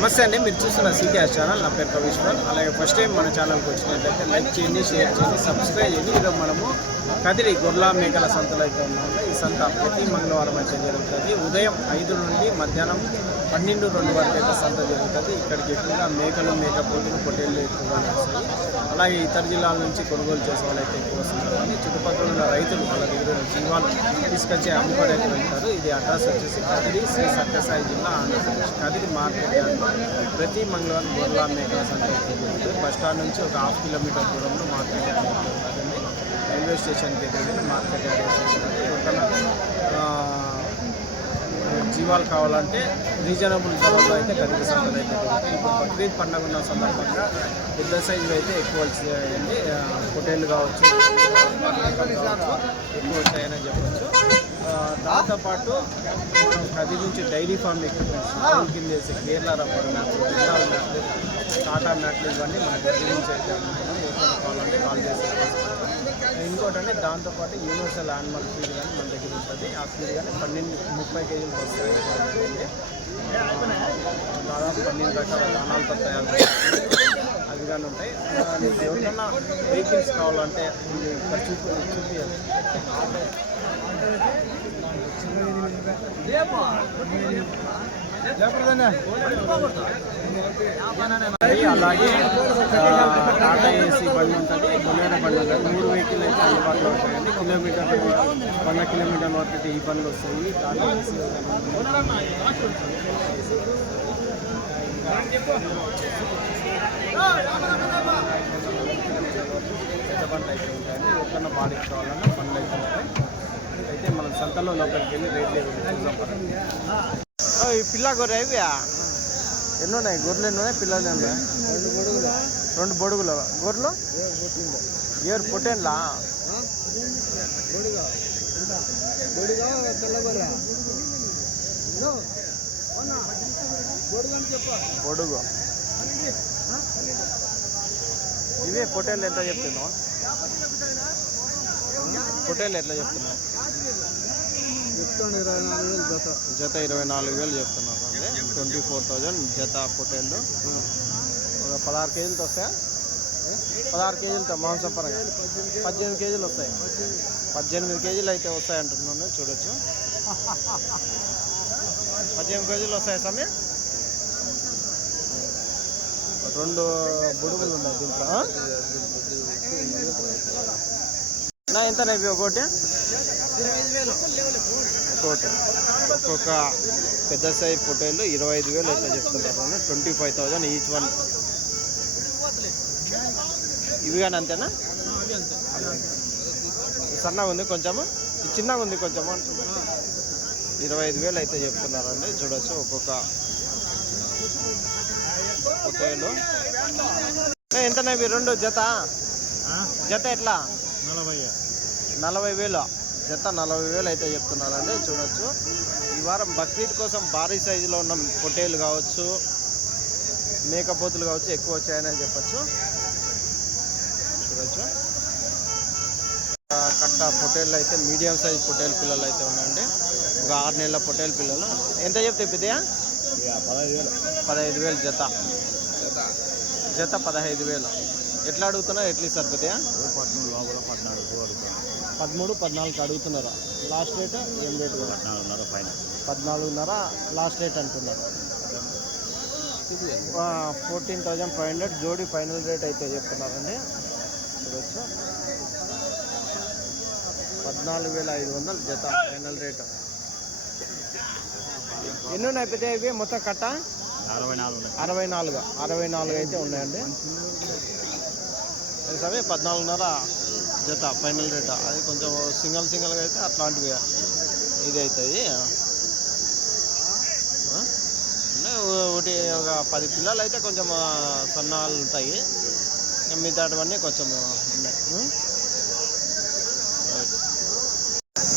నమస్తే అండి, మీరు చూస్తున్న సికేఎస్ ఛానల్. నా పేరు కవిశ్వర్. అలాగే ఫస్ట్ టైం మన ఛానల్కి వచ్చినట్లయితే లైక్ చేయండి, షేర్ చేయండి, సబ్స్క్రైబ్ చేయండి. ఈరోజు మనము కదిరి గొర్రెల మేకల సంతలో అయితే ఉన్నాము. ఈ సంత ప్రతి మంగళవారం అయితే జరుగుతుంది. ఉదయం 5 నుండి మధ్యాహ్నం 12-2 వరకు అయితే సంత జరుగుతుంది. ఇక్కడికి ఎక్కువగా మేకలు, మేకపోతులు, పొట్టేళ్ళు ఎక్కువగా వస్తాయి. అలాగే ఇతర జిల్లాల నుంచి కొనుగోలు చేసే వాళ్ళు అయితే ఎక్కువ వస్తున్నారు. చుట్టుపక్కల ఉన్న రైతులు వాళ్ళ దగ్గర జీవాలు తీసుకొచ్చి అమ్ముకొని అయితే వెళ్తారు. ఇది అడ్రస్ వచ్చేసి కదిరి శ్రీ సత్యసాయి జిల్లా, ఆంధ్రప్రదేశ్. కదిరి మార్కెట్ యార్డ్లో ప్రతి మంగళవారం గొర్రెల మేకల సంత అయితే జరుగుతుంది. బస్ స్టాండ్ నుంచి ఒక 1/2 కిలోమీటర్ దూరంలో మార్కెట్ యార్డ్ అయితే ఉంటుందండి. రైల్వే స్టేషన్కి ఎదురుగా మార్కెట్ యార్డ్ జీవాలు కావాలంటే రీజనబుల్ ధరలో అయితే కదిరి సంతలు అయితే దొరుకుతాయి. ఇప్పుడు బక్రీద్ పండుగ ఉన్న సందర్భంగా పెద్ద సైజులు అయితే ఎక్కువ వచ్చాయండి. పొటేళ్ళు కావచ్చు, ఎక్కువ వచ్చాయని చెప్పచ్చు. దాంతోపాటు కదిరి నుంచి డైరీ ఫార్మ్ ఎక్విప్మెంట్స్ కింద వేసే కేరళ రబ్బర్ మ్యాట్లు, జిందాల్ మ్యాట్లు, టాటా మ్యాట్లు ఇవన్నీ మన కదిరి నుంచి అయితే ఏమైనా కావాలంటే కాల్ చేసి. ఇంకోటంటే దాంతోపాటు యూనివర్సల్ యానిమల్ ఫీడ్ కానీ మన దగ్గర ఉంటుంది. ఆ ఫీడ్ కానీ 30 కేజీలకు వస్తాయి. దాదాపు 12 రకాల దానాలతో తయారు అవి కానీ ఉంటాయి. మీకు ఎవరికన్నా వెహికల్స్ కావాలంటే ఇక్కడ చూపించాలి. అలాగే టాటా ఏసీ బండి ఉంటుంది, బొలేరో బండి ఉంటుంది. 3 వెహికల్ అయితే అందుబాటులో ఉంటాయండి. 100 కిలోమీటర్ల వరకు అయితే ఈ బండ్లు వస్తాయి. టాటా ఏసీ పెద్ద బండ్లు అయితే ఉంటాయండి. ఎవరికన్నా బాడీకి కావాలన్నా బండ్లు అయితే ఉంటాయి. అయితే మనం సంతలో లోపలికి వెళ్ళి రేట్లు ఈ పిల్ల గొర్రె అవి ఎన్ని ఉన్నాయి? గొర్రెలు ఎన్ని ఉన్నాయి, పిల్లలు ఎన్ని ఉన్నాయి? 2 బొడుగులు గొర్రెలు. ఏరు పొట్టేన్లా? బొడుగు. ఇవే పొట్టేళ్ళు ఎంత చెప్తున్నావు? పొట్టేళ్ళు ఎట్లా చెప్తున్నావు? జత 24,000 చెప్తున్నారు అంటే 24,000 జత పొట్టేళ్ళు. 16 కేజీలతో వస్తాయా? 16 కేజీలతో మాంసం పరంగా 18 కేజీలు వస్తాయి. 18 కేజీలు అయితే వస్తాయి అంటున్నాను. చూడొచ్చు, 18 కేజీలు వస్తాయి సమయం. 2 బుడుగులు ఉన్నాయి దీంట్లో. నా ఎంత నైపు ఒకటి? ఒక్కొక్క పెద్ద సైజ్ పొట్టేళ్ళు 25,000 అయితే చెప్తున్నారు. 25,000 ఈచ్ వన్. ఇవి కానీ అంతేనా? సన్నగా ఉంది కొంచెము, చిన్నగా ఉంది కొంచెము. 25,000 అయితే చెప్తున్నారండి. చూడొచ్చు ఒక్కొక్క పొట్టేళ్ళు. ఎంత నైపు 2 జత? జత ఎట్లా? 40,000 జత. 40,000 అయితే చెప్తున్నారండి. చూడొచ్చు, ఈ వారం బక్రీద్ కోసం భారీ సైజులో ఉన్న పొట్టేళ్ళు కావచ్చు, మేకపోతులు కావచ్చు ఎక్కువ వచ్చాయని చెప్పచ్చు. చూడొచ్చు, కట్ట పొట్టేళ్ళు అయితే మీడియం సైజ్ పొట్టేలు పిల్లలు అయితే ఉన్నాయండి. ఒక 6 నెలల పొట్టేలు పిల్లలు. ఎంత చెప్తే పెద్దయా? 15,000 జత. జత 15,000. ఎట్లా అడుగుతున్నా? ఎట్లా ఇస్తారు పెద్దయా? 13-14 అడుగుతున్నారా? లాస్ట్ రేట్ ఏం రేటు? 14,500 లాస్ట్ రేట్ అంటున్నారు. 14,500 జోడి ఫైనల్ రేట్ అయితే చెప్తున్నారండి. చూడొచ్చు, 14,500 జత ఫైనల్ రేటు. ఎన్ని ఉన్నాయి పెద్ద ఇవి మొత్తం కట్ట? 64 అయితే ఉన్నాయండి. సరే, 14,500 జత ఫైనల్ రేట్. అది కొంచెం సింగల్గా అయితే అట్లాంటివి ఇది అవుతుంది. ఒకటి ఒక 10 పిల్లలు అయితే కొంచెం సన్నాలు ఉంటాయి. మిగతావన్నీ కొంచెం ఉన్నాయి.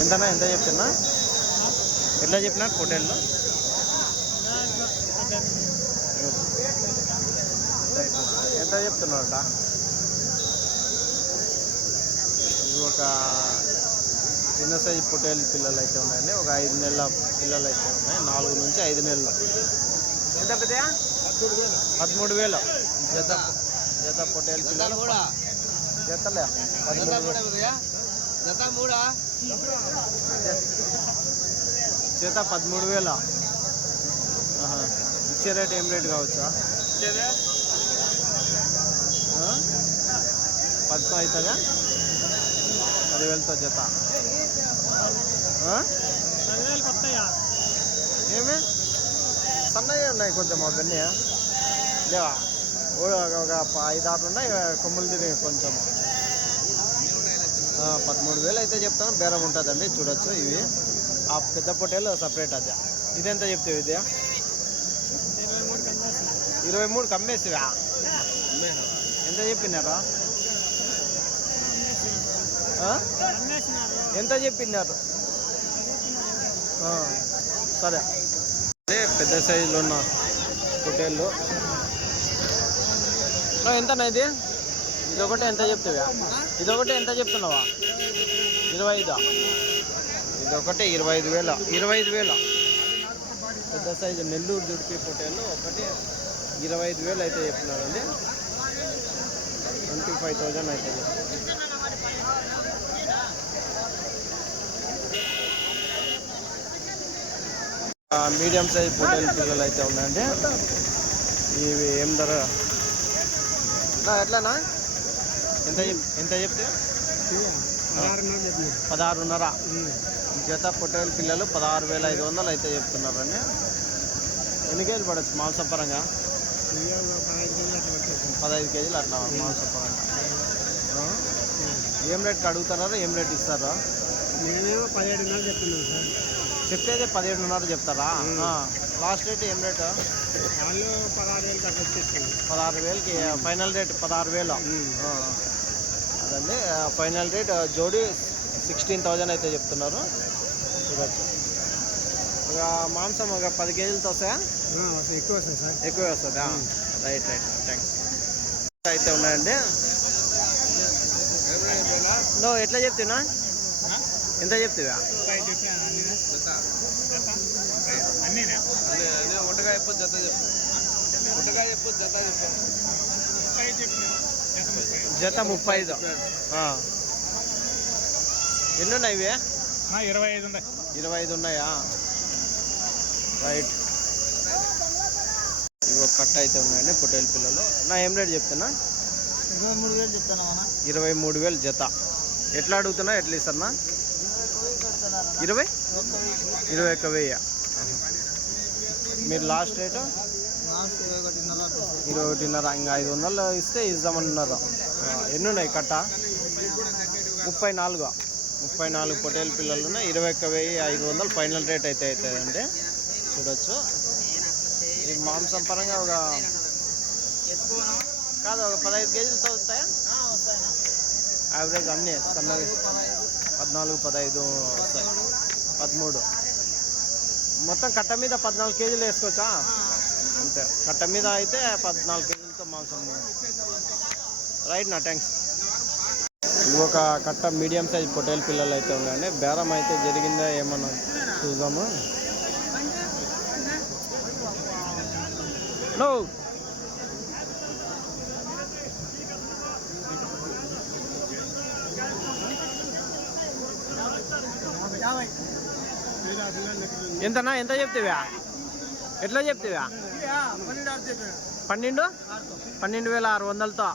ఎంతనా? ఎంత చెప్తున్నా? ఎట్లా చెప్పినా పొట్టేళ్ళు? ఎంత చెప్తున్నారట? ఒక చిన్న సైజు పొట్టేలు పిల్లలు అయితే ఉన్నాయండి. ఒక 5 నెలల పిల్లలు అయితే ఉన్నాయి. 4 నుంచి 5 నెలలు. ఎంత పెద్దయా? 13,000 జత. జత పొట్టేలు పిల్లలు జతలే 13,000 జత 13,000. ఇచ్చే రేట్ ఏం రేట్ కావచ్చా? ఇచ్చేదే 10 అవుతుందా? 10,000తో జత. ఏమి సన్నగా ఉన్నాయి కొంచెం అవన్నీ లేవా? ఒక 5-6 ఉన్నాయి కొమ్ములు తిరిగి కొంచెం. 13,000 అయితే చెప్తాను, బేరం ఉంటుందండి. చూడొచ్చు. ఇవి ఆ పెద్ద పొట్టేలు సపరేట్. అదే ఇదెంత చెప్తావు? ఇది 23 కమ్మేసివా? ఎంత చెప్పినారా? ఎంత చెప్పినారు? సరే. అదే పెద్ద సైజులో ఉన్న పొట్టేళ్ళు. ఎంతనా ఇది? ఇదొకటి ఎంత చెప్తావా? ఇదొకటి ఎంత చెప్తున్నావా? 25. ఇదొకటి 25,000. 25,000 పెద్ద సైజు నెల్లూరు జుడిపి పొట్టేళ్ళు ఒకటి 25,000 అయితే చెప్తున్నారండి. 25,000 అయితే చెప్తున్నారు. మీడియం సైజ్ పొట్టేలు పిల్లలు అయితే ఉన్నాయండి. ఇవి ఏం ధర ఎట్లానా? ఎంత చెప్తే? 16,500 జత పొట్టేలు పిల్లలు 16,500 అయితే చెప్తున్నారండి. ఎన్ని కేజీలు పడచ్చు మాంసపరంగా? 15 కేజీలు అట్లా మాంసపరంగా. ఏం రేట్కి అడుగుతున్నారా? ఏం రేట్ ఇస్తారా? నేనేమో 17,500 చెప్తున్నాను సార్. చెప్పేది 17,500 చెప్తారా? లాస్ట్ రేట్ ఏం రేటు? వాళ్ళు 16,000 దాకా వచ్చేస్తాను. 16,000కి ఫైనల్ రేట్ 16,000. అదండి ఫైనల్ రేట్. జోడి 16,000 అయితే చెప్తున్నారు. చూడచ్చు. ఇక మాంసం ఒక 10 కేజీలతో వస్తాయా? ఎక్కువ వస్తాయి సార్. ఎక్కువ వస్తుందా? Right thanks. అయితే ఉన్నాయండి. నువ్వు ఎట్లా చెప్తున్నా? ఎంత చెప్తావా? జత 35. ఎన్ని ఉన్నాయి ఇవి? 25 ఉన్నాయి. 25 ఉన్నాయా? రైట్. ఇవి కట్ట అయితే ఉన్నాయండి పొట్టేలు పిల్లలు. ఏం రేట్ చెప్తున్నా? 23,000 చెప్తాను. 23,000 జత. ఎట్లా అడుగుతున్నా? ఎట్లా ఇస్తారన్నా? 21,000. మీరు లాస్ట్ రేటు 21,500. ఇంకా 500 ఇస్తే ఇద్దామన్నారు. ఎన్ని ఉన్నాయి కట్ట? 34 పొట్టేలు పిల్లలు ఉన్నాయి. 21,500 ఫైనల్ రేట్ అయితే అవుతుందండి. చూడొచ్చు. ఈ మాంసం పరంగా ఒక 15 కేజీలతో వస్తాయా? యావరేజ్ అన్నీ సన్నవి 14, 15 వస్తాయి. 13 మొత్తం కట్ట మీద 14 కేజీలు వేసుకోవచ్చా? అంతే. కట్ట మీద అయితే 14 కేజీలతో మాంసం. రైట్ నా థ్యాంక్స్. ఇది ఒక కట్ట మీడియం సైజ్ పొట్టేలు పిల్లలు అయితే ఉన్నాయండి. బేరం అయితే జరిగిందా ఏమన్నా చూద్దాము. నో ఎంతనా? ఎంత చెప్తావా? ఎట్లా చెప్తావా? 12,600తో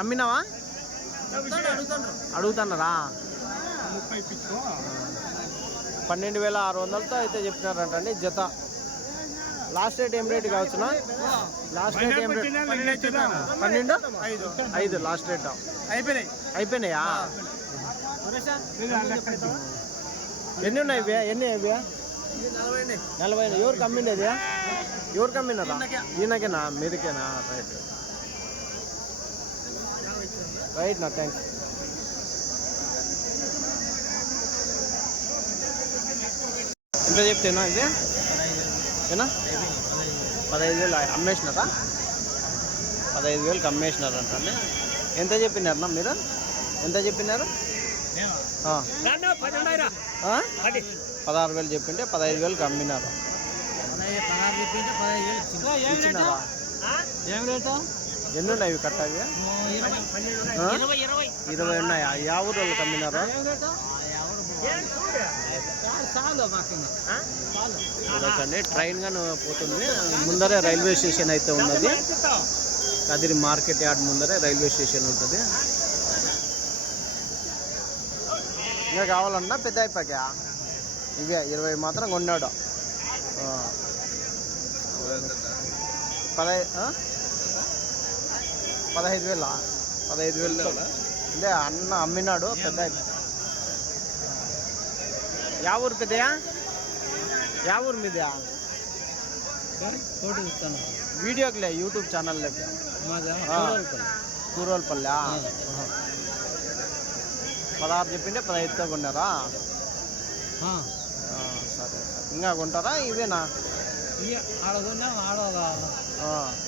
అమ్మినావా? అడుగుతున్నారా? 12,600తో అయితే చెప్తున్నారంటండి జత. లాస్ట్ రేట్ ఏం రేట్ కావచ్చునా? లాస్ట్ రేట్ ఏం రేట్? 12,500 last rate. అయిపోయినాయా? ఎన్ని ఉన్నాయి ఇవి? ఎన్ని ఇవి? 40. ఎవరికి అమ్మిండేది? ఎవరికి అమ్మినారా? ఈయనకేనా? మీరుకేనా? రైట్ నా థ్యాంక్స్. ఎంత చెప్తేనా ఇది? ఏనా 15,000 అమ్మేసినారా? 15,000కి అమ్మేసినారంటే. ఎంత చెప్పినారన్నా మీరు? ఎంత చెప్పినారు? 16,000 చెప్పింటే 15,000కి అమ్మినారు. ఇచ్చినారా? ఏం రేటు ఎన్ని ఉన్నాయి ఇవి కట్టవి? 20 ఉన్నాయా? యా ఊరు వాళ్ళకి అమ్మినారా? చూడకండి, ట్రైన్ గా పోతుంది. ముందరే రైల్వే స్టేషన్ అయితే ఉన్నది. కదిరి మార్కెట్ యార్డ్ ముందరే రైల్వే స్టేషన్ ఉంటుంది. ఇంకా కావాలన్నా పెద్ద అయిపోయా ఇవే 20 మాత్రం కొన్నాడు. 15,000 అంటే అన్న అమ్మినాడు. పెద్ద యా ఊరు పెద్దయా? యా ఊరు మీదే? వీడియోకి లే, యూట్యూబ్ ఛానల్లోకి. కూరోల్పల్లి 16 చెప్పింటే 15తో కొన్నారా? సరే సరే. ఇంకా కొంటారా ఇవేనా?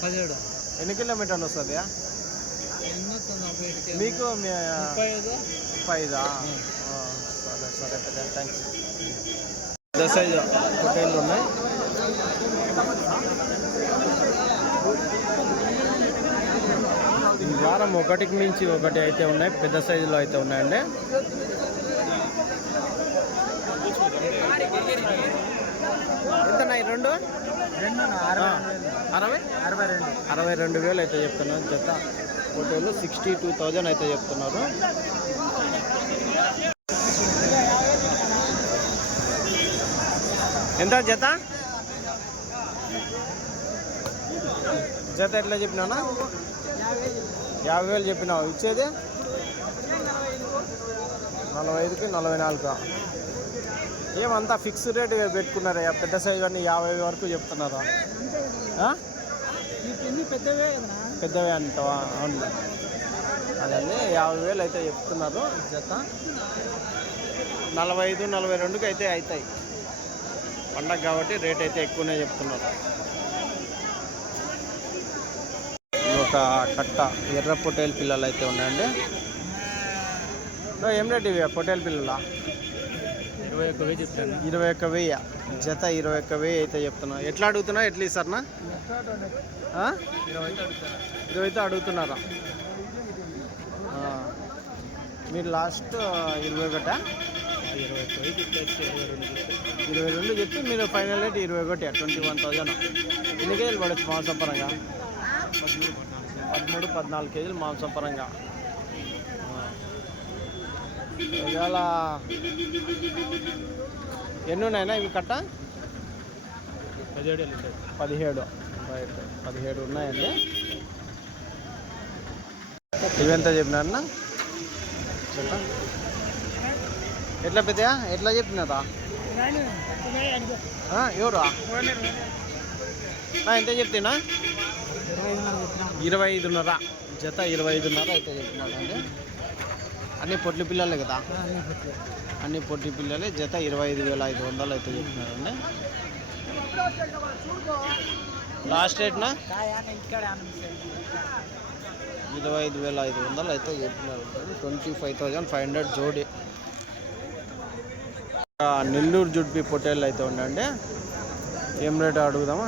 17 ఎన్ని కిలోమీటర్లు వస్తుంది మీకు? 35. సరే సరే పెద్ద థ్యాంక్స్. పెద్ద సైజు పొట్టేళ్ళు ఉన్నాయి. ఈ వారం ఒకటికి మించి ఒకటి అయితే ఉన్నాయి. పెద్ద సైజులో అయితే ఉన్నాయండి. ఎంతన్నాయి రెండు? 62,000 అయితే చెప్తున్నారు జత. పొట్టేళ్ళు 62,000 అయితే చెప్తున్నారు. ఎంత జత? జత ఎట్లా చెప్పినా? 50,000 చెప్పినావు. ఇచ్చేది 45కి 44. ఏమంతా ఫిక్స్ రేట్ పెట్టుకున్నారా? పెద్ద సైజు అన్ని 50 వరకు చెప్తున్నారా? పెద్దవే అంటావా? అవును, అదే 50,000 అయితే చెప్తున్నారు జత. 45, 42కి అయితే అవుతాయి. పండగ కాబట్టి రేట్ అయితే ఎక్కువనే చెప్తున్నారు. ఒక కట్ట ఎర్ర పొట్టేలు పిల్లలు అయితే ఉన్నాయండి. ఏం రేట్ ఇవి పొట్టేలు పిల్లల? 21,000 జత. 21,000 అయితే చెప్తున్నా. ఎట్లా అడుగుతున్నా? ఎట్లా ఇస్తారనా? 20 అడుగుతున్నారా? మీరు లాస్ట్ 21? 22 చెప్తే మీరు ఫైనల్ రేట్ 21. 21,000. ఎన్ని కేజీలు పడచ్చు మాంసపరంగా? 13-14 కేజీలు మాంసపరంగా. ఇవాళ ఎన్ని ఉన్నాయినా ఇవి కట్ట? 17. రైట్, 17 ఉన్నాయండి. ఇవెంత చెప్పినారన్నా? ఎట్లా పెద్దయా? ఎట్లా చెప్పినారా? ఎవరా? ఎంత చెప్తేనా? 25,500 జత. 25,500 అయితే చెప్తున్నాడు అండి. అన్ని పొట్లి పిల్లలే కదా? అన్ని పొట్టి పిల్లలే. జత 25,500 అయితే చెప్తున్నారండి. లాస్ట్ రేట్నా? 25,500 అయితే చెప్తున్నారు. 25,500 జోడి. నెల్లూరు జుడ్పి పొట్టేళ్ళు అయితే ఉండండి. ఏం రేటు అడుగుదామా?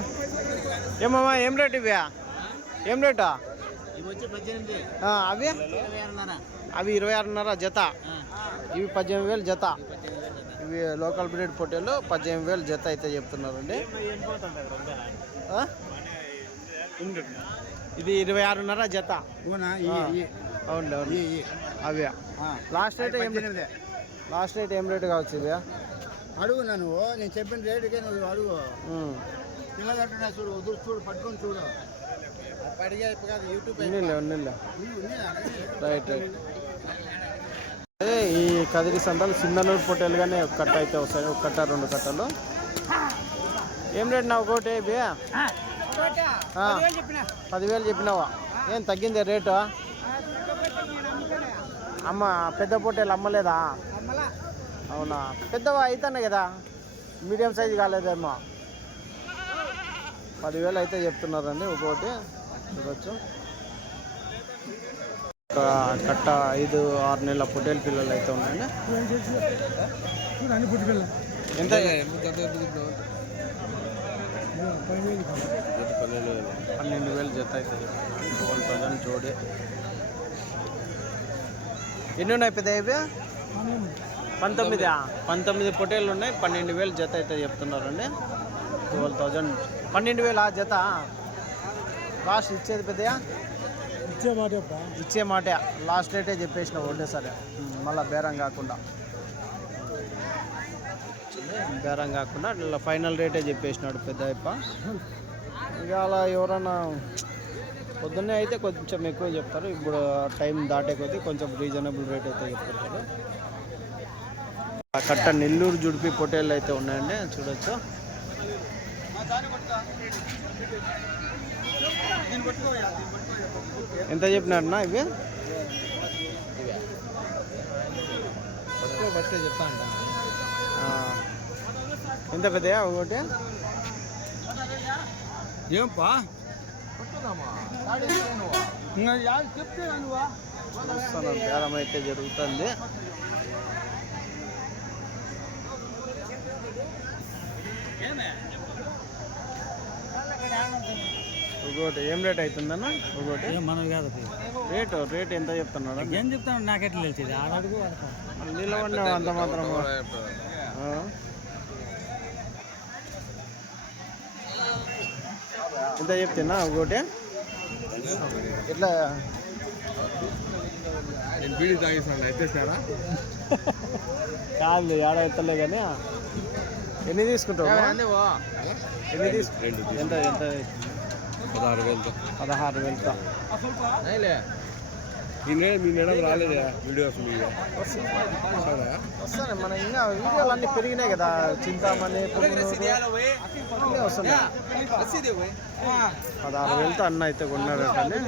ఏమమ్మా ఏం రేటు ఇవి? ఏం రేటా? అవి 26,500 జత. ఇవి 18,000 జత. ఇవి లోకల్ బ్రీడ్ పొట్టేళ్ళు 18,000 జత అయితే చెప్తున్నారండి. ఇది 26,500 జత. అవును అవి లాస్ట్ రేట్ ఏం రేటు కావచ్చు ఇది? అడుగు నువ్వు, నేను చెప్పిన రేటుకే నువ్వు అడుగు. పిల్లలు చూడు, చూడు, పట్టుకొని చూడు. Right right. అదే ఈ కదిరి సంతలు సింధనూరు పొట్టేలుగానే ఒక కట్ట అయితే వస్తాయి. ఒక కట్ట 2 కట్టలు. ఏం రేట్ నా ఒకటి? 10,000 చెప్పినావా? ఏం తగ్గిందే రేటు? అమ్మ పెద్ద పొట్టేలు అమ్మలేదా? అవునా? పెద్దవా అవుతున్నాయి కదా, మీడియం సైజు కాలేదేమో. 10,000 అయితే చెప్తున్నారండి ఒక్కొక్కటి. చూడవచ్చు. ఒక కట్ట 5-6 నెలల పొట్టేలు పిల్లలు అయితే ఉన్నాయండి. ఎంత? 12,000 జత. అయితే 12,000 జోడి. ఎన్ని ఉన్నాయి పెద్ద ఇవి? 19 పొటేళ్ళు ఉన్నాయి. 12,000 జత అయితే చెప్తున్నారండి. 12,000 12,000 ఆ జత. లాస్ట్ ఇచ్చేది పెద్దయా? ఇచ్చే మాట లాస్ట్ రేటే చెప్పేసిన ఒకటేసారి, మళ్ళీ బేరం కాకుండా ఇట్లా ఫైనల్ రేటే చెప్పేసినాడు పెద్ద అయ్యప్ప. ఇక అలా ఎవరన్నా పొద్దున్నే అయితే కొంచెం ఎక్కువ చెప్తారు, ఇప్పుడు టైం దాటే కొద్దీ కొంచెం రీజనబుల్ రేట్ అయితే చెప్తారు. కట్ట నెల్లూరు జుడిపి పొటేళ్ళు అయితే ఉన్నాయండి, చూడొచ్చు. ఎంత చెప్పినారన్నా ఇవి? చెప్తా అంట. ఎంత పెద్దయా ఒకటి? ఏంపా చూస్తాను, బేరం అయితే జరుగుతుంది. ఒకటి ఏం రేట్ అవుతుందన్న? ఒకటి మనది కాదు రేట్ ఎంత చెప్తున్నాడు? ఏం చెప్తాను నాకెట్లా తెలిసింది ఆడడుగు నిలబడినా అంత మాత్రం. ఎంత చెప్తున్నా ఒకటి? ఎట్లా బీడీ తాగేసాను అయితే సారా కాదు, ఏడ ఎత్తలే కానీ. ఎన్ని తీసుకుంటావు? ఎన్ని ఎంత ఎంత? 16,000. మీ మేడం రాలేదా వీడియోస్? వస్తాయి మన ఇంకా వీడియోలు అన్నీ పెరిగినాయి కదా, చింతామణి అన్నీ వస్తున్నాయి. 16,000 అన్న అయితే కొన్నాడు. ఒకటి